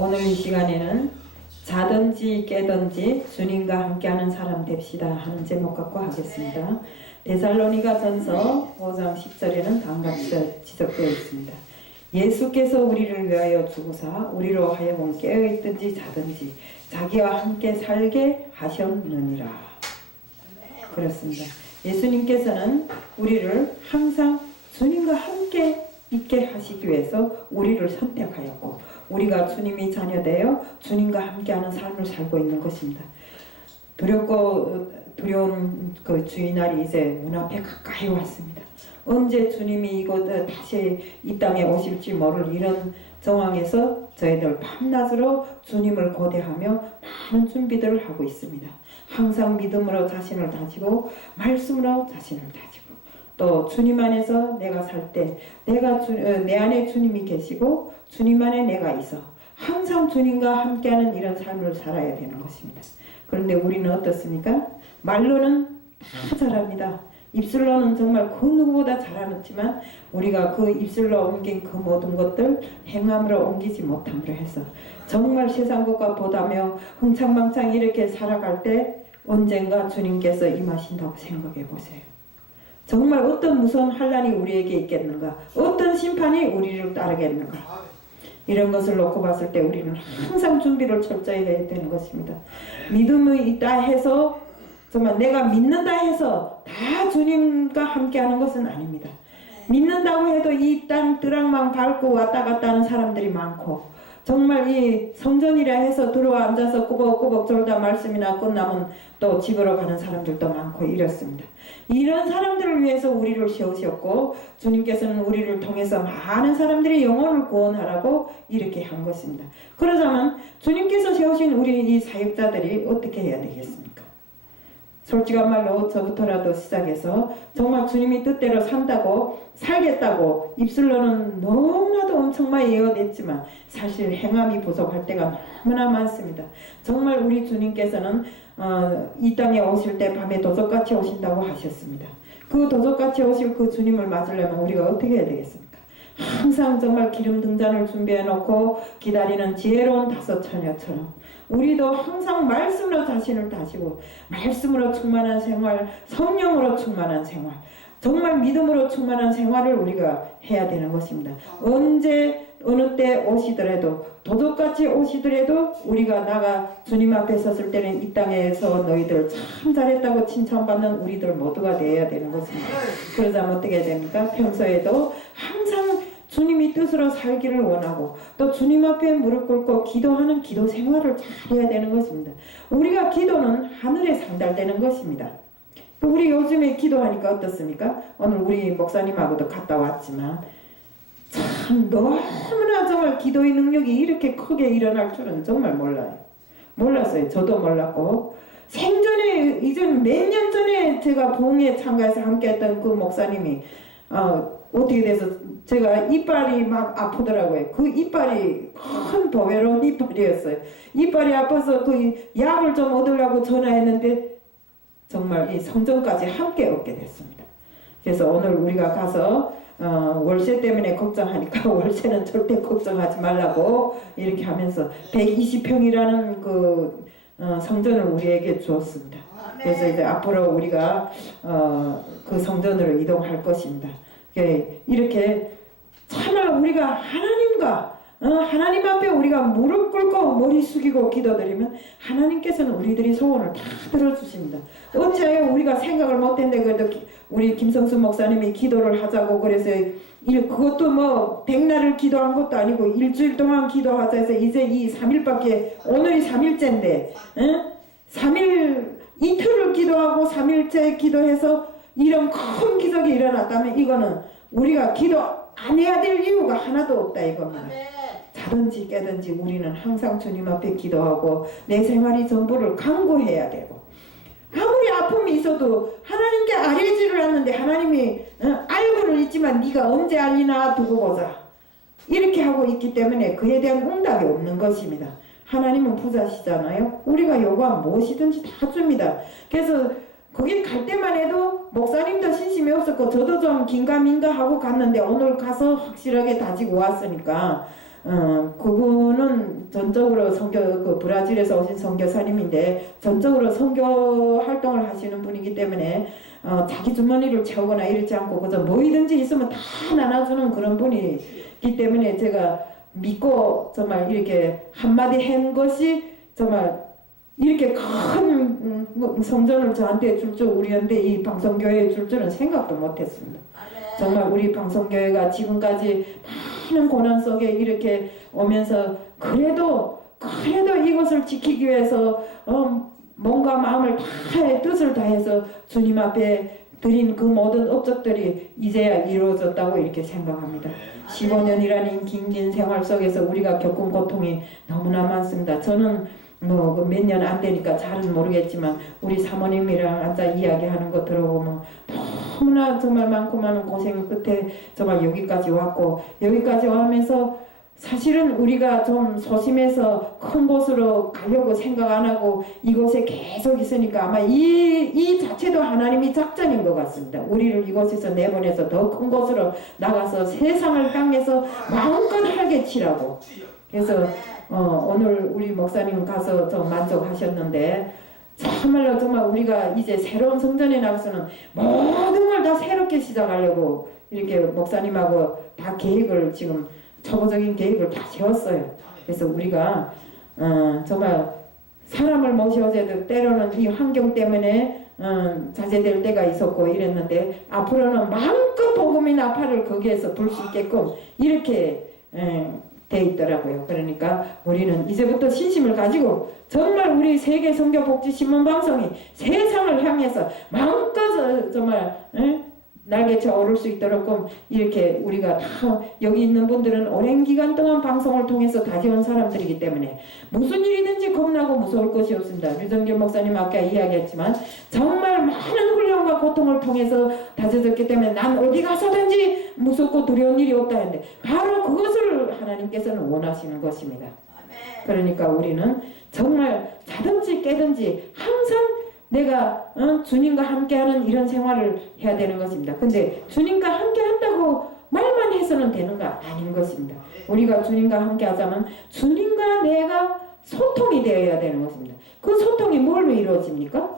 오늘 이 시간에는 자든지 깨든지 주님과 함께하는 사람 됩시다 하는 제목 갖고 하겠습니다. 데살로니가 전서 5장 10절에는 다음같이 지적되어 있습니다. 예수께서 우리를 위하여 죽으사 우리로 하여금 깨어있든지 자든지 자기와 함께 살게 하셨느니라. 그렇습니다. 예수님께서는 우리를 항상 주님과 함께 있게 하시기 위해서 우리를 선택하였고 우리가 주님이 자녀되어 주님과 함께하는 삶을 살고 있는 것입니다. 두려운 그 주의날이 이제 문 앞에 가까이 왔습니다. 언제 주님이 이곳에 다시 이 땅에 오실지 모를 이런 정황에서 저희들 밤낮으로 주님을 고대하며 많은 준비들을 하고 있습니다. 항상 믿음으로 자신을 다지고 말씀으로 자신을 다지고 또 주님 안에서 내가 살 때 내 안에 주님이 계시고 주님 안에 내가 있어 항상 주님과 함께하는 이런 삶을 살아야 되는 것입니다. 그런데 우리는 어떻습니까? 말로는 다 잘합니다. 입술로는 정말 그 누구보다 잘하지만 우리가 그 입술로 옮긴 그 모든 것들 행함으로 옮기지 못함으로 해서 정말 세상 것과 보다며 흥청망청 이렇게 살아갈 때 언젠가 주님께서 임하신다고 생각해 보세요. 정말 어떤 무서운 환란이 우리에게 있겠는가? 어떤 심판이 우리를 따르겠는가? 이런 것을 놓고 봤을 때 우리는 항상 준비를 철저히 해야 되는 것입니다. 믿음이 있다 해서 정말 내가 믿는다 해서 다 주님과 함께하는 것은 아닙니다. 믿는다고 해도 이 땅 드락만 밟고 왔다 갔다 하는 사람들이 많고 정말 이 성전이라 해서 들어와 앉아서 꾸벅꾸벅 졸다 말씀이나 끝나면 또 집으로 가는 사람들도 많고 이렇습니다. 이런 사람들을 위해서 우리를 세우셨고 주님께서는 우리를 통해서 많은 사람들의 영혼을 구원하라고 이렇게 한 것입니다. 그러자면 주님께서 세우신 우리 이 사역자들이 어떻게 해야 되겠습니까? 솔직한 말로 저부터라도 시작해서 정말 주님이 뜻대로 산다고 살겠다고 입술로는 너무나도 엄청 많이 예언했지만 사실 행함이 부족할 때가 너무나 많습니다. 정말 우리 주님께서는 이 땅에 오실 때 밤에 도적같이 오신다고 하셨습니다. 그 도적같이 오실 그 주님을 맞으려면 우리가 어떻게 해야 되겠습니까? 항상 정말 기름 등잔을 준비해 놓고 기다리는 지혜로운 다섯 처녀처럼 우리도 항상 말씀으로 자신을 다지고 말씀으로 충만한 생활, 성령으로 충만한 생활, 정말 믿음으로 충만한 생활을 우리가 해야 되는 것입니다. 언제 어느 때 오시더라도 도둑같이 오시더라도 우리가 나가 주님 앞에 섰을 때는 이 땅에서 너희들 참 잘했다고 칭찬받는 우리들 모두가 되어야 되는 것입니다. 그러자면 어떻게 해야 됩니까? 평소에도 항상 주님이 뜻으로 살기를 원하고 또 주님 앞에 무릎 꿇고 기도하는 기도 생활을 잘 해야 되는 것입니다. 우리가 기도는 하늘에 상달되는 것입니다. 우리 요즘에 기도하니까 어떻습니까? 오늘 우리 목사님하고도 갔다 왔지만 참 너무나 정말 기도의 능력이 이렇게 크게 일어날 줄은 정말 몰랐어요. 저도 몰랐고 생전에 이전 몇 년 전에 제가 부흥회 참가해서 함께했던 그 목사님이 어떻게 돼서 제가 이빨이 막 아프더라고요. 그 이빨이 큰 보배로운 이빨이었어요. 이빨이 아파서 그 약을 좀 얻으려고 전화했는데 정말 이 성전까지 함께 얻게 됐습니다. 그래서 오늘 우리가 가서 월세 때문에 걱정하니까 월세는 절대 걱정하지 말라고 이렇게 하면서 120평이라는 그 성전을 우리에게 주었습니다. 그래서 이제 앞으로 우리가 그 성전으로 이동할 것입니다. 이렇게 참말 우리가 하나님과 하나님 앞에 우리가 무릎 꿇고 머리 숙이고 기도드리면 하나님께서는 우리들의 소원을 다 들어주십니다. 어찌하여 우리가 생각을 못했는데 그래도 우리 김성수 목사님이 기도를 하자고 그래서 그것도 뭐 백날을 기도한 것도 아니고 일주일 동안 기도하자 해서 이제 이 3일밖에 오늘이 3일째인데 3일 이틀을 기도하고 3일째 기도해서 이런 큰 기적이 일어났다면 이거는 우리가 기도 안 해야 될 이유가 하나도 없다 이겁니다. 자든지 깨든지 우리는 항상 주님 앞에 기도하고 내 생활이 전부를 강구해야 되고 아무리 아픔이 있어도 하나님께 알리지를 않는데 하나님이 알고는 있지만 네가 언제 알리나 두고 보자 이렇게 하고 있기 때문에 그에 대한 응답이 없는 것입니다. 하나님은 부자시잖아요. 우리가 요구하면 무엇이든지 다 줍니다. 그래서 거기 갈 때만 해도 목사님도 신심이 없었고 저도 좀 긴가민가 하고 갔는데 오늘 가서 확실하게 다지고 왔으니까 그분은 전적으로 선교 그 브라질에서 오신 선교사님인데 전적으로 선교 활동을 하시는 분이기 때문에 자기 주머니를 채우거나 이러지 않고 그저 뭐이든지 있으면 다 나눠주는 그런 분이기 때문에 제가 믿고 정말 이렇게 한마디 한 것이 정말 이렇게 큰 성전을 저한테 줄 줄 우리한테 이 방송교회에 줄 줄은 생각도 못했습니다. 정말 우리 방송교회가 지금까지 많은 고난 속에 이렇게 오면서 그래도 이것을 지키기 위해서 몸과 마음을 다해 뜻을 다해서 주님 앞에 드린 그 모든 업적들이 이제야 이루어졌다고 이렇게 생각합니다. 15년이라는 긴 생활 속에서 우리가 겪은 고통이 너무나 많습니다. 저는 뭐 몇 년 안 되니까 잘은 모르겠지만 우리 사모님이랑 앉아 이야기하는 거 들어보면 너무나 정말 많고 많은 고생 끝에 정말 여기까지 왔고 여기까지 와면서 사실은 우리가 좀 소심해서 큰 곳으로 가려고 생각 안 하고 이곳에 계속 있으니까 아마 이 자체도 하나님이 작전인 것 같습니다. 우리를 이곳에서 내보내서 더 큰 곳으로 나가서 세상을 향해서 마음껏 활개치라고. 그래서 오늘 우리 목사님 가서 좀 만족하셨는데 정말로 정말 우리가 이제 새로운 성전에 나가서는 모든 걸 다 새롭게 시작하려고 이렇게 목사님하고 다 계획을 지금 초보적인 계획을 다 세웠어요. 그래서 우리가 정말 사람을 모셔도 때로는 이 환경 때문에 자제될 때가 있었고 이랬는데 앞으로는 마음껏 복음이나 팔을 거기에서 불 수 있게끔 이렇게 돼 있더라고요. 그러니까 우리는 이제부터 신심을 가지고 정말 우리 세계 선교 복지 신문 방송이 세상을 향해서 마음껏 정말 날개쳐 오를 수 있도록 이렇게 우리가 다 여기 있는 분들은 오랜 기간 동안 방송을 통해서 다져온 사람들이기 때문에 무슨 일이든지 겁나고 무서울 것이 없습니다. 류정길 목사님 아까 이야기했지만 정말 많은 훈련과 고통을 통해서 다져졌기 때문에 난 어디 가서든지 무섭고 두려운 일이 없다 했는데 바로 그것을 하나님께서는 원하시는 것입니다. 그러니까 우리는 정말 자든지 깨든지 항상 내가 주님과 함께하는 이런 생활을 해야 되는 것입니다. 근데 주님과 함께한다고 말만 해서는 되는 거 아닌 것입니다. 우리가 주님과 함께하자면 주님과 내가 소통이 되어야 되는 것입니다. 그 소통이 뭘로 이루어집니까?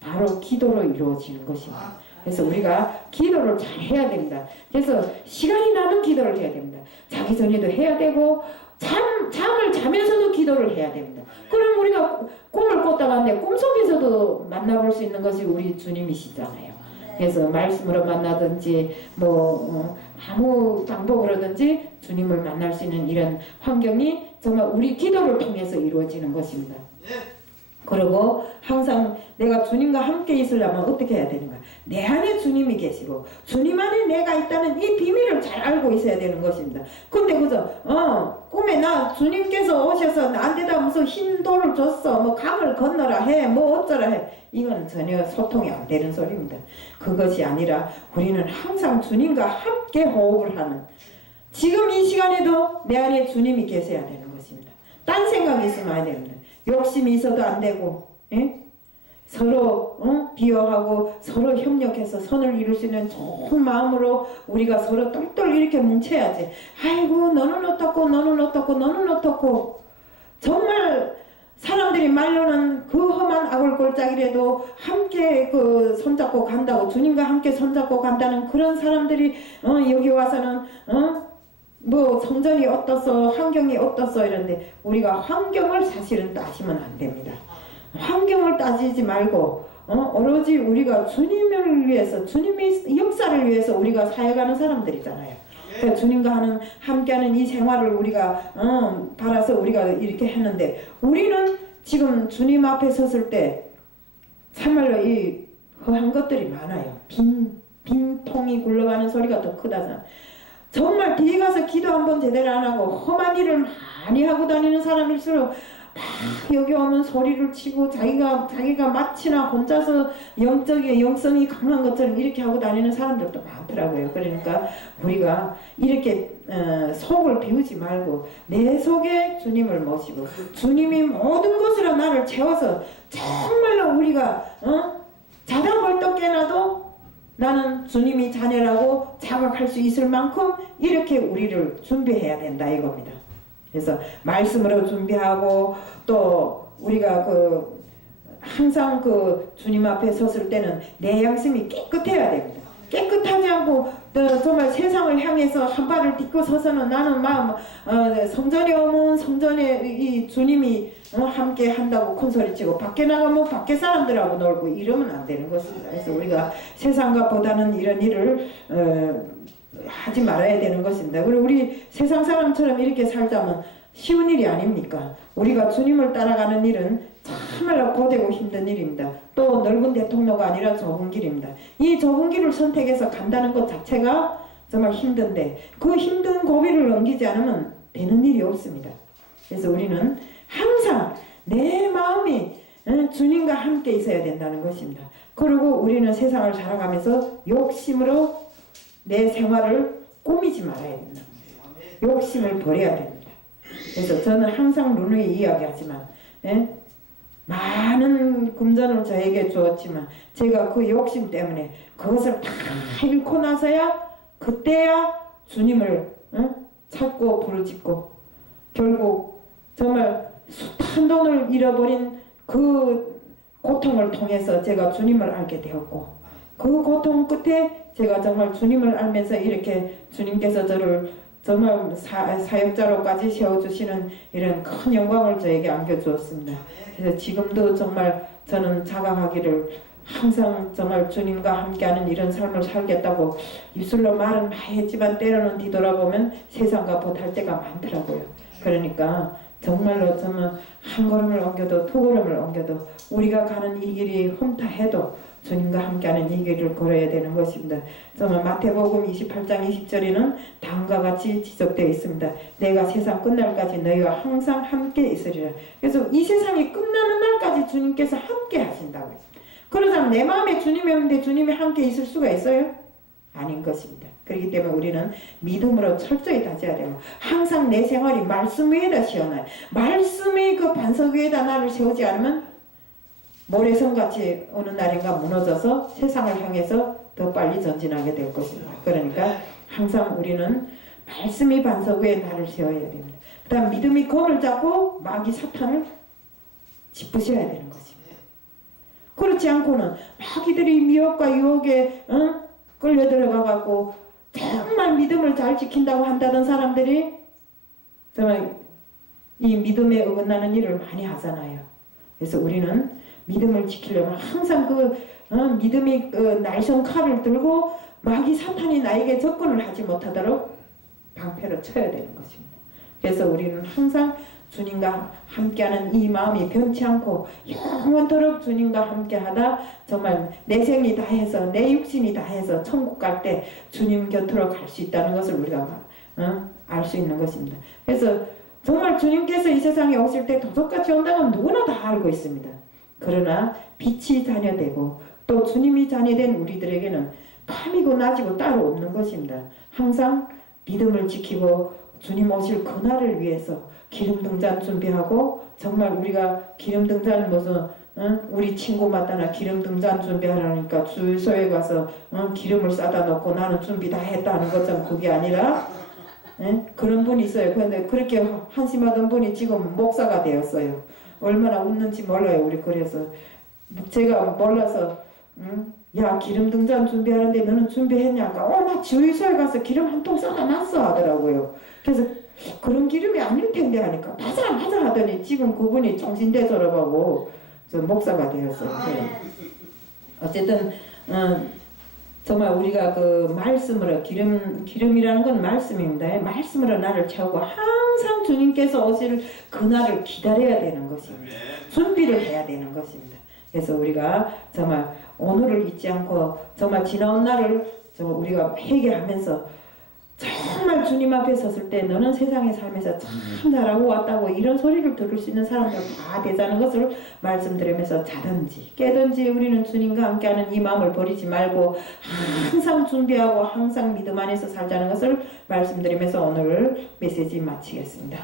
바로 기도로 이루어지는 것입니다. 그래서 우리가 기도를 잘 해야 됩니다. 그래서 시간이 나면 기도를 해야 됩니다. 자기 전에도 해야 되고 잠을 자면서도 기도를 해야 됩니다. 그럼 우리가 꿈을 꿨다가 하는데 꿈속에서도 만나볼 수 있는 것이 우리 주님이시잖아요. 그래서 말씀으로 만나든지 아무 방법으로든지 주님을 만날 수 있는 이런 환경이 정말 우리 기도를 통해서 이루어지는 것입니다. 그리고 항상 내가 주님과 함께 있으려면 어떻게 해야 되는가? 내 안에 주님이 계시고 주님 안에 내가 있다는 이 비밀을 잘 알고 있어야 되는 것입니다. 근데 그저 꿈에 나 주님께서 오셔서 나한테다 무슨 흰 돌을 줬어, 뭐 강을 건너라 해, 뭐 어쩌라 해, 이건 전혀 소통이 안 되는 소리입니다. 그것이 아니라 우리는 항상 주님과 함께 호흡을 하는, 지금 이 시간에도 내 안에 주님이 계셔야 되는 것입니다. 딴 생각이 있으면 안 됩니다. 욕심이 있어도 안 되고, 서로 비교하고 서로 협력해서 선을 이룰 수 있는 좋은 마음으로 우리가 서로 똘똘 이렇게 뭉쳐야지. 아이고 너는 어떻고 너는 어떻고 너는 어떻고, 정말 사람들이 말로는 그 험한 아굴골짜기라도 함께 그 손잡고 간다고, 주님과 함께 손잡고 간다는 그런 사람들이 여기 와서는 뭐 성전이 어떻소, 환경이 어떻소 이런데, 우리가 환경을 사실은 따지면 안 됩니다. 환경을 따지지 말고 오로지 우리가 주님을 위해서, 주님의 역사를 위해서 우리가 사역하는 사람들이잖아요. 그러니까 주님과 함께하는 이 생활을 우리가 바라서 우리가 이렇게 했는데, 우리는 지금 주님 앞에 섰을 때 참말로 이 허한 것들이 많아요. 빈 통이 굴러가는 소리가 더 크다잖아. 정말 뒤에 가서 기도 한번 제대로 안 하고 험한 일을 많이 하고 다니는 사람일수록 막 여기 오면 소리를 치고 자기가 마치나 혼자서 영성이 강한 것처럼 이렇게 하고 다니는 사람들도 많더라고요. 그러니까 우리가 이렇게 속을 비우지 말고 내 속에 주님을 모시고 주님이 모든 것으로 나를 채워서 정말로 우리가 자다 벌떡 깨나도 나는 주님이 자녀라고 자각할 수 있을 만큼 이렇게 우리를 준비해야 된다 이겁니다. 그래서 말씀으로 준비하고 또 우리가 항상 주님 앞에 섰을 때는 내 양심이 깨끗해야 됩니다. 깨끗하지 않고 정말 세상을 향해서 한 발을 딛고 서서는 나는 마음 성전에 오면 성전에 이 주님이 함께 한다고 큰소리치고 밖에 나가면 밖에 사람들하고 놀고 이러면 안 되는 것입니다. 그래서 우리가 세상과 보다는 이런 일을 하지 말아야 되는 것입니다. 그리고 우리 세상 사람처럼 이렇게 살자면 쉬운 일이 아닙니까? 우리가 주님을 따라가는 일은 참말로 고되고 힘든 일입니다. 또 넓은 대통로가 아니라 좁은 길입니다. 이 좁은 길을 선택해서 간다는 것 자체가 정말 힘든데 그 힘든 고비를 넘기지 않으면 되는 일이 없습니다. 그래서 우리는 항상 내 마음이 주님과 함께 있어야 된다는 것입니다. 그리고 우리는 세상을 살아가면서 욕심으로 내 생활을 꾸미지 말아야 된다. 욕심을 버려야 됩니다. 그래서 저는 항상 누누이 이야기하지만 많은 금전을 저에게 주었지만 제가 그 욕심 때문에 그것을 다 잃고 나서야 그때야 주님을 찾고 부르짖고 결국 정말 숱한 돈을 잃어버린 그 고통을 통해서 제가 주님을 알게 되었고 그 고통 끝에 제가 정말 주님을 알면서 이렇게 주님께서 저를 정말 사역자로까지 세워주시는 이런 큰 영광을 저에게 안겨주었습니다. 그래서 지금도 정말 저는 자각하기를 항상 정말 주님과 함께하는 이런 삶을 살겠다고 입술로 말은 많이 했지만 때로는 뒤돌아보면 세상과 보탈 때가 많더라고요. 그러니까 정말로 저는 한 걸음을 옮겨도 두 걸음을 옮겨도 우리가 가는 이 길이 험타해도 주님과 함께하는 이 길을 걸어야 되는 것입니다. 정말 마태복음 28장 20절에는 다음과 같이 지적되어 있습니다. 내가 세상 끝날까지 너희와 항상 함께 있으리라. 그래서 이 세상이 끝나는 날까지 주님께서 함께 하신다고 했습니다. 그러자면 내 마음에 주님이 없는데 주님이 함께 있을 수가 있어요? 아닌 것입니다. 그렇기 때문에 우리는 믿음으로 철저히 다져야 되고 항상 내 생활이 말씀 위에다 세워놔요. 말씀의 그 반석 위에다 나를 세우지 않으면 모래성같이 어느 날인가 무너져서 세상을 향해서 더 빨리 전진하게 될 것입니다. 그러니까 항상 우리는 말씀의 반석 위에 나를 세워야 됩니다. 그 다음 믿음이 검을 잡고 마귀 사탄을 짚으셔야 되는 것입니다. 그렇지 않고는 마귀들이 미혹과 유혹에 끌려 들어가갖고 정말 믿음을 잘 지킨다고 한다던 사람들이 정말 이 믿음에 어긋나는 일을 많이 하잖아요. 그래서 우리는 믿음을 지키려면 항상 믿음이 날선 칼을 들고 마귀 사탄이 나에게 접근을 하지 못하도록 방패로 쳐야 되는 것입니다. 그래서 우리는 항상 주님과 함께하는 이 마음이 변치 않고 영원토록 주님과 함께하다 정말 내 생이 다해서 내 육신이 다해서 천국 갈 때 주님 곁으로 갈 수 있다는 것을 우리가 알 수 있는 것입니다. 그래서 정말 주님께서 이 세상에 오실 때 도적같이 온다는 건 누구나 다 알고 있습니다. 그러나 빛이 자녀되고 또 주님이 자녀된 우리들에게는 밤이고 낮이고 따로 없는 것입니다. 항상 믿음을 지키고 주님 오실 그날을 위해서 기름 등잔 준비하고 정말 우리가 기름 등잔 무슨 우리 친구마다나 기름 등잔 준비하라니까 주유소에 가서 기름을 싸다 놓고 나는 준비 다 했다는 것처럼 그게 아니라 그런 분이 있어요. 그런데 그렇게 한심하던 분이 지금 목사가 되었어요. 얼마나 웃는지 몰라요. 우리 그래서 제가 몰라서 야 기름 등잔 준비하는데 너는 준비했냐니까 나 주유소에 가서 기름 한 통 싸다 놨어 하더라고요. 그래서 그런 기름이 아닐 텐데 하니까 맞아 하더니 지금 그분이 총신대 졸업하고 저 목사가 되었어요. 어쨌든 정말 우리가 그 말씀으로 기름이라는 건 말씀입니다. 말씀으로 나를 채우고 항상 주님께서 오실 그날을 기다려야 되는 것입니다. 준비를 해야 되는 것입니다. 그래서 우리가 정말 오늘을 잊지 않고 정말 지나온 날을 정말 우리가 회개하면서 정말 주님 앞에 섰을 때 너는 세상에 살면서 참 잘하고 왔다고 이런 소리를 들을 수 있는 사람들 다 되자는 것을 말씀드리면서 자든지 깨든지 우리는 주님과 함께하는 이 마음을 버리지 말고 항상 준비하고 항상 믿음 안에서 살자는 것을 말씀드리면서 오늘 메시지 마치겠습니다.